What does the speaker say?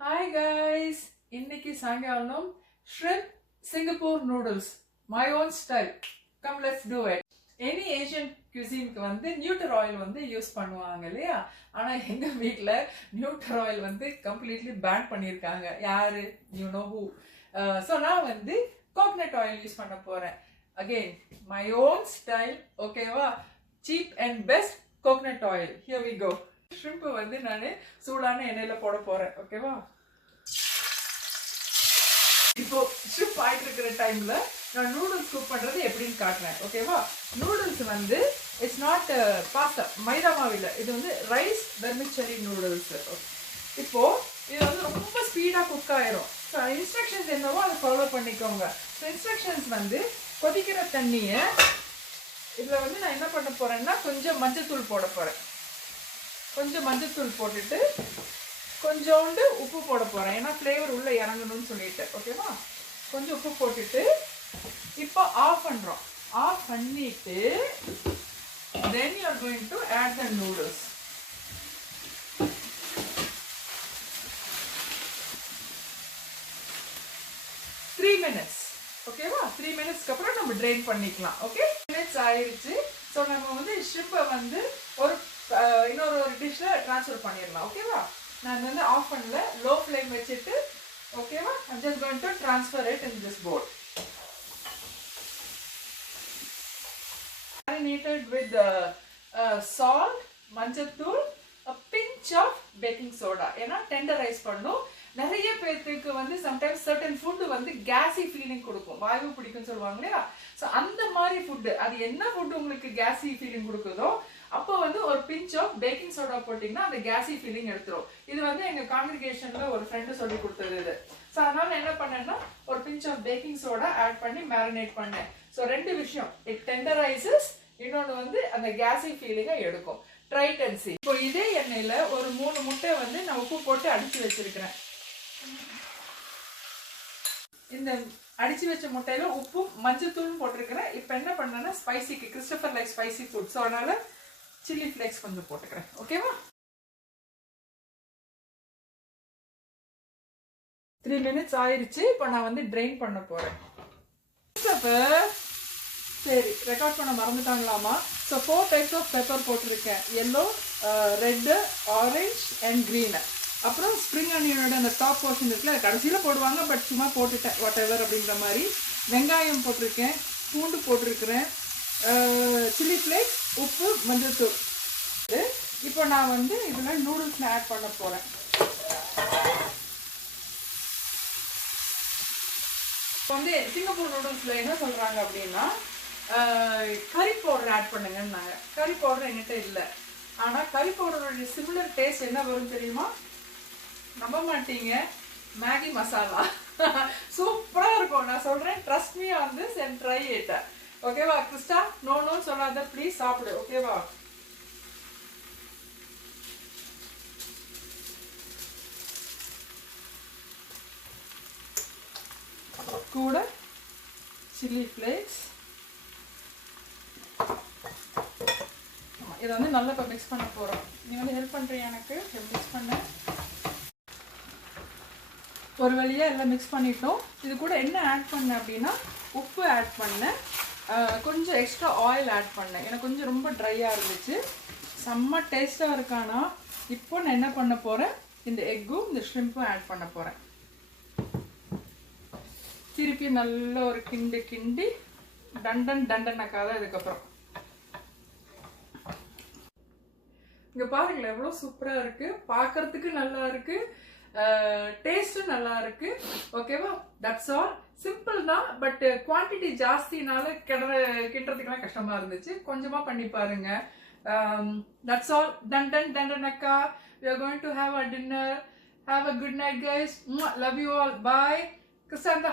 Hi guys, இன்னைக்கு சாயங்காலம் shrimp Singapore noodles, my own style. Come let's do it. Any Asian cuisine வந்து நியூட்டர் oil வந்து use பண்ணுவாங்க இல்லையா? ஆனா எங்க வீட்ல நியூட்டர் ஆயில் வந்து completely ban பண்ணிருக்காங்க. யாரு? You know who? So நான் வந்து coconut oil யூஸ் பண்ண போறேன். Again, my own style, ஓகேவா? Cheap and best coconut oil. Here we go. shrimp வந்து நானே சூடான எண்ணெயில போட போறேன் ஓகேவா இப்போ shrimp ஆயிட்டு இருக்கிற டைம்ல நான் நூடுல்ஸ் குக் பண்றது எப்படின்னு காட்டுறேன் ஓகேவா நூடுல்ஸ் வந்து இட்ஸ் நாட் பாஸ்தா மைதா மாவு இல்ல இது வந்து ரைஸ் வெர்மிச்செல்லி நூடுல்ஸ் இப்போ இது வந்து ரொம்ப ஸ்பீடா குக் ஆயிரும் ஸோ இன்ஸ்ட்ரக்ஷன்ஸ் என்னவோ அதை ஃபாலோ பண்ணிக்கோங்க ஸோ இன்ஸ்ட்ரக்ஷன்ஸ் வந்து கொதிக்கிற தண்ணியை இதுல வந்து நான் என்ன பண்ண போறேன்னா கொஞ்சம் மஞ்சத்தூள் போட போறேன் கொஞ்சம் மஞ்சத்தூள் போட்டுட்டு கொஞ்சோண்டு உப்பு போட போறேன் ஏன்னா ஃப்ளேவர் உள்ள இறங்கணும்னு சொல்லிட்டு ஓகேவா கொஞ்சம் உப்பு போட்டுட்டு இப்போ ஆஃப் பண்றோம் ஆஃப் பண்ணிட்டு then you are going to add the noodles three minutes ஓகேவா 3 மினிட்ஸ்க்கு அப்புறம் நம்ம ட்ரெயின் பண்ணிக்கலாம் ஓகே மினிட்ஸ் ஆயிடுச்சு ஸோ நம்ம வந்து ஷ்ரிம்பை வந்து ஒரு இன்னொரு டிஷ்ல ட்ரான்ஸ்ஃபர் பண்ணிடலாம் ஓகேவா நான் வந்து ஆஃப் பண்ணல லோ ஃப்ளேம் வச்சுட்டு ஓகேவா I'm just going to transfer it in this bowl marinated with salt மஞ்சத்தூள் a pinch of baking soda ஏன்னா டெண்டரைஸ் பண்ணும் நிறைய பேருக்கு வந்து சம்டைம்ஸ் certain food வந்து gassy feeling கொடுக்கும் வாயு பிடிக்கும்னு சொல்லுவாங்க இல்லையா ஸோ அந்த மாதிரி ஃபுட்டு அது என்ன ஃபுட் உங்களுக்கு gassy feeling கொடுக்குதோ அப்போ வந்து ஒரு பிஞ்ச் ஆஃப் பேக்கிங் சோடா போட்டிங்கன்னா அந்த கேஸி ஃபீலிங் எடுத்துரும் இது வந்து எங்க காங்கிரிகேஷன்ல ஒரு ஃப்ரெண்டு சொல்லி கொடுத்தது இது ஸோ அதனால என்ன பண்ணேன்னா ஒரு pinch of baking soda add பண்ணி மேரினேட் பண்ணேன் ஸோ ரெண்டு விஷயம் இட் டெண்டரைசஸ் இன்னொன்று வந்து அந்த கேஸி ஃபீலிங்கை எடுக்கும் ட்ரைட் அண்ட் சீ இப்போ இதே எண்ணெயில ஒரு 3 முட்டை வந்து நான் உப்பு போட்டு அடிச்சு வச்சிருக்கிறேன் இந்த அடிச்சு வச்ச முட்டையில உப்பும் மஞ்சத்தூளும் போட்டிருக்கிறேன் இப்போ என்ன பண்ணேன்னா ஸ்பைசிக்கு Christopher like spicy food so அதனால சில்லி ஃப்ளேக்ஸ் கொஞ்சம் போட்டுக்கிறேன் ஓகேவா 3 மினிட்ஸ் ஆயிருச்சு இப்போ நான் வந்து ட்ரெயின் பண்ண போறேன் சரி ரெக்கார்ட் பண்ண மறந்துட்டாங்களாமா ஸோ 4 டைப்ஸ் ஆஃப் பெப்பர் போட்டிருக்கேன் yellow red orange and green அப்புறம் ஸ்ப்ரிங் ஆனியனோட அந்த டாப் போர்ஷன் இருக்குல்ல கடைசியில் போடுவாங்க பட் சும்மா போட்டுட்டேன் வாட் எவர் அப்படின்ற மாதிரி வெங்காயம் போட்டிருக்கேன் பூண்டு போட்டிருக்கிறேன் சில்லி ஃப்ளேக்ஸ் உப்பு மஞ்சத்தூள் இப்போ நான் வந்து இதில் நூடுல்ஸ் ஆட் பண்ண போகிறேன் இப்போ வந்து சிங்கப்பூர் நூடுல்ஸில் என்ன சொல்கிறாங்க அப்படின்னா கறி பவுடர் ஆட் பண்ணுங்கன்னாங்க கறி பவுடர் என்கிட்ட இல்லை ஆனால் கறி பவுடரோட சிமிலர் டேஸ்ட் என்ன வரும் தெரியுமா நம்ப மாட்டீங்க மேகி மசாலா சூப்பராக இருக்கும் நான் சொல்கிறேன் trust me on this and try it ஓகேவா கிறிஸ்டா நோன்னு சொல்லாத ப்ளீஸ் சாப்பிடு ஓகேவா கூட சில்லி ஃப்ளேக்ஸ் இதை வந்து நல்லா இப்போ மிக்ஸ் பண்ண போகிறோம் நீ வந்து ஹெல்ப் பண்ணுறியா எனக்கு மிக்ஸ் பண்ண ஒரு வழியாக எல்லாம் மிக்ஸ் பண்ணிட்டோம் இது கூட என்ன ஆட் பண்ணேன் அப்படின்னா உப்பு ஆட் பண்ணேன் கொஞ்சம் எக்ஸ்ட்ரா ஆயில் ஆட் பண்ணேன் எனக்கு கொஞ்சம் ரொம்ப ட்ரையாக இருந்துச்சு செம்ம டேஸ்ட்டாக இருக்கானா இப்போ நான் என்ன பண்ண போகிறேன் இந்த எக்கும் இந்த ஷ்ரிம்பும் ஆட் பண்ண போகிறேன் திருப்பி நல்ல ஒரு கிண்டி டண்டனாக்காத இதுக்கப்புறம் இங்கே பாருங்களேன் எவ்வளோ சூப்பராக இருக்குது பார்க்கறதுக்கு நல்லா இருக்குது டேஸ்ட்டும் நல்லா இருக்கு ஓகேவா தட்ஸ் ஆல் சிம்பிள் தான் பட் குவான்டிட்டி ஜாஸ்தினால கிண்டுறதுக்கெல்லாம் கஷ்டமா இருந்துச்சு கொஞ்சமா பண்ணி பாருங்க தட்ஸ் ஆல் டன் அக்கா we are going to have a dinner have a good night guys love you all bye கிறிஸ்டாந்தா